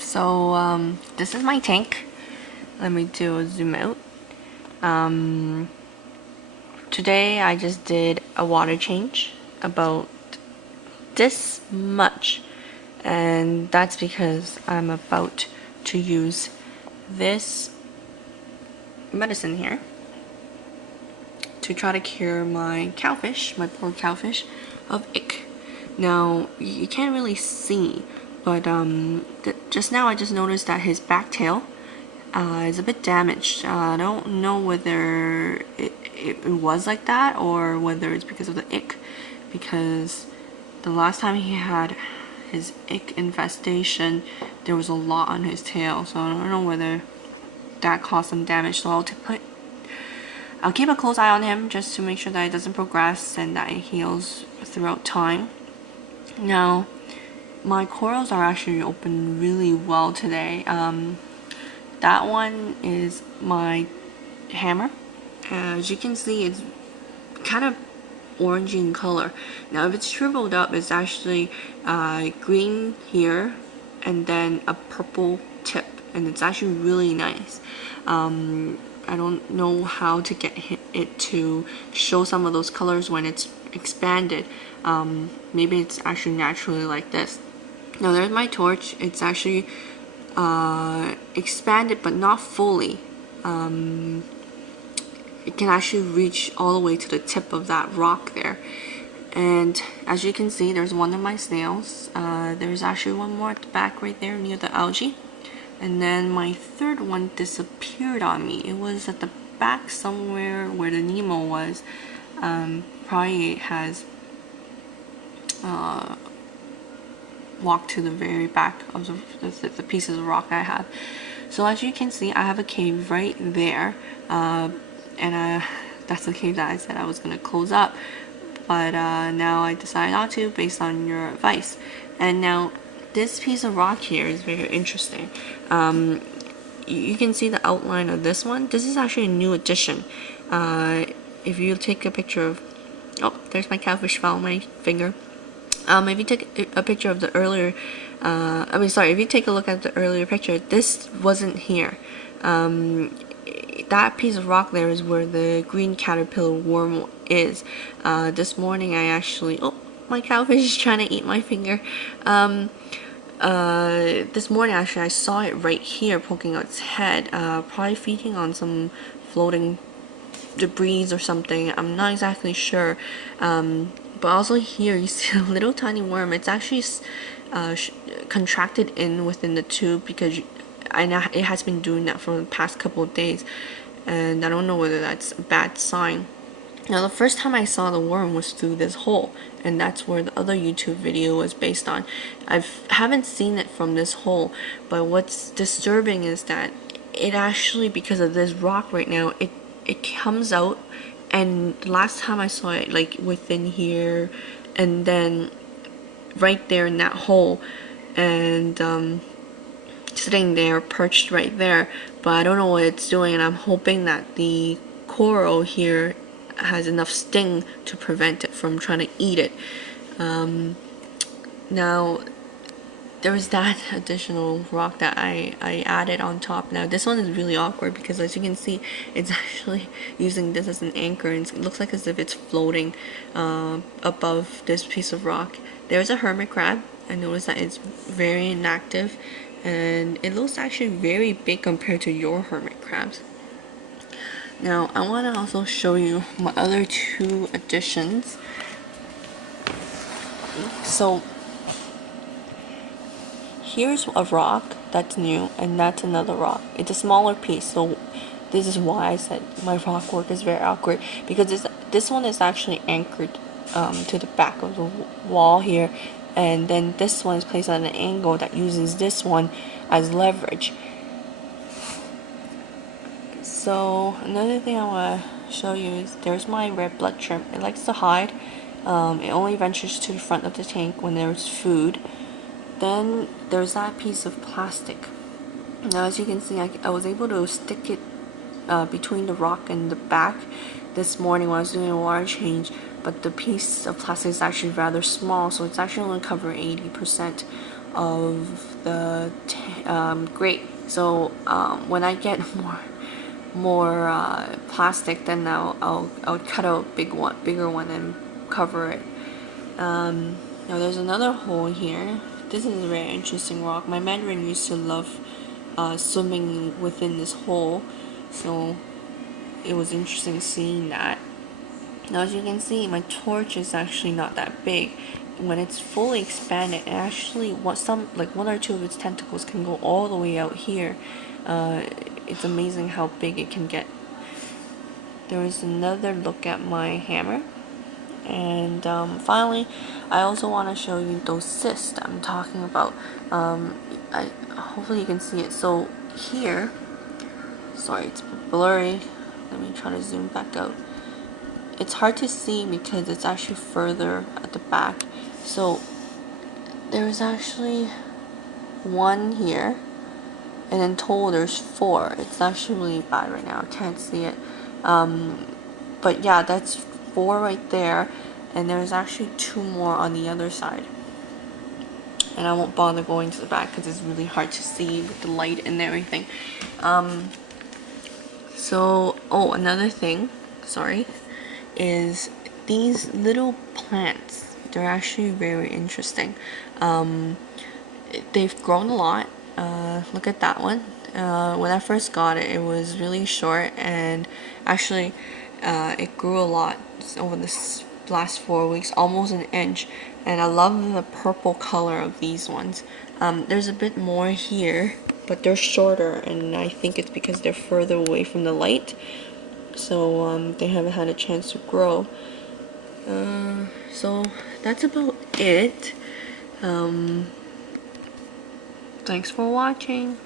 So this is my tank. Let me do a zoom out. Today I just did a water change about this much, and that's because I'm about to use this medicine here to try to cure my cowfish, my poor cowfish, of ick. Now you can't really see, but just now I just noticed that his back tail is a bit damaged. I don't know whether it was like that or whether it's because of the ick, because the last time he had his ick infestation there was a lot on his tail, so I don't know whether that caused some damage. So I'll keep a close eye on him just to make sure that it doesn't progress and that it heals throughout time. Now, my corals are actually open really well today. That one is my hammer. As you can see, it's kind of orangey in color. Now, if it's shriveled up, it's actually green here and then a purple tip, and it's actually really nice. I don't know how to get it to show some of those colors when it's expanded. Maybe it's actually naturally like this. Now there's my torch. It's actually expanded but not fully. It can actually reach all the way to the tip of that rock there. And as you can see, there's one of my snails. There's actually one more at the back right there near the algae. And then my third one disappeared on me. It was at the back somewhere where the Nemo was. Probably has walked to the very back of the pieces of rock I have. So as you can see, I have a cave right there. And that's the cave that I said I was going to close up. But now I decided not to based on your advice. And now this piece of rock here is very interesting. You can see the outline of this one. This is actually a new addition. If you take a picture of, oh, there's my cowfish fell on my finger. If you take a picture of the earlier, if you take a look at the earlier picture, this wasn't here. That piece of rock there is where the green caterpillar worm is. This morning I actually, oh, my cowfish is trying to eat my finger. This morning actually I saw it right here poking out its head, probably feeding on some floating debris or something. I'm not exactly sure. But also here you see a little tiny worm. It's actually contracted in within the tube because it has been doing that for the past couple of days, and I don't know whether that's a bad sign. Now the first time I saw the worm was through this hole, and that's where the other YouTube video was based on. I haven't seen it from this hole, but what's disturbing is that it actually, because of this rock right now, it comes out, and last time I saw it like within here and then right there in that hole, and sitting there perched right there, but I don't know what it's doing, and I'm hoping that the coral here has enough sting to prevent it from trying to eat it. Now there's that additional rock that I added on top. Now this one is really awkward because as you can see, it's actually using this as an anchor, and it looks like as if it's floating above this piece of rock. There's a hermit crab. I noticed that it's very inactive, and it looks actually very big compared to your hermit crabs. Now I want to also show you my other two additions. So here's a rock that's new, and that's another rock. It's a smaller piece, so this is why I said my rock work is very awkward, because this one is actually anchored to the back of the wall here, and then this one is placed at an angle that uses this one as leverage. So another thing I want to show you is there's my red blood shrimp. It likes to hide. It only ventures to the front of the tank when there's food. Then there's that piece of plastic. Now as you can see, I was able to stick it between the rock and the back this morning when I was doing a water change, but the piece of plastic is actually rather small, so it's actually only covering 80% of the grate. So when I get more plastic, then I'll cut out bigger one and cover it. Now there's another hole here. This is a very interesting rock. My Mandarin used to love swimming within this hole, so it was interesting seeing that. Now as you can see, my torch is actually not that big. When it's fully expanded, it actually like one or two of its tentacles can go all the way out here. It's amazing how big it can get. There is another look at my hammer. And finally, I also want to show you those cysts I'm talking about. Hopefully you can see it. So here, sorry, it's blurry. Let me try to zoom back out. It's hard to see because it's actually further at the back. So there's actually one here, and in total there's 4. It's actually really bad right now. I can't see it. But yeah, that's 4 right there, and there's actually 2 more on the other side. And I won't bother going to the back because it's really hard to see with the light and everything. Another thing, sorry, is these little plants. They're actually very interesting. They've grown a lot. Look at that one. When I first got it, it was really short, and actually it grew a lot over this last 4 weeks, almost an inch, and I love the purple color of these ones. There's a bit more here, but they're shorter, and I think it's because they're further away from the light, so they haven't had a chance to grow. So that's about it. Thanks for watching.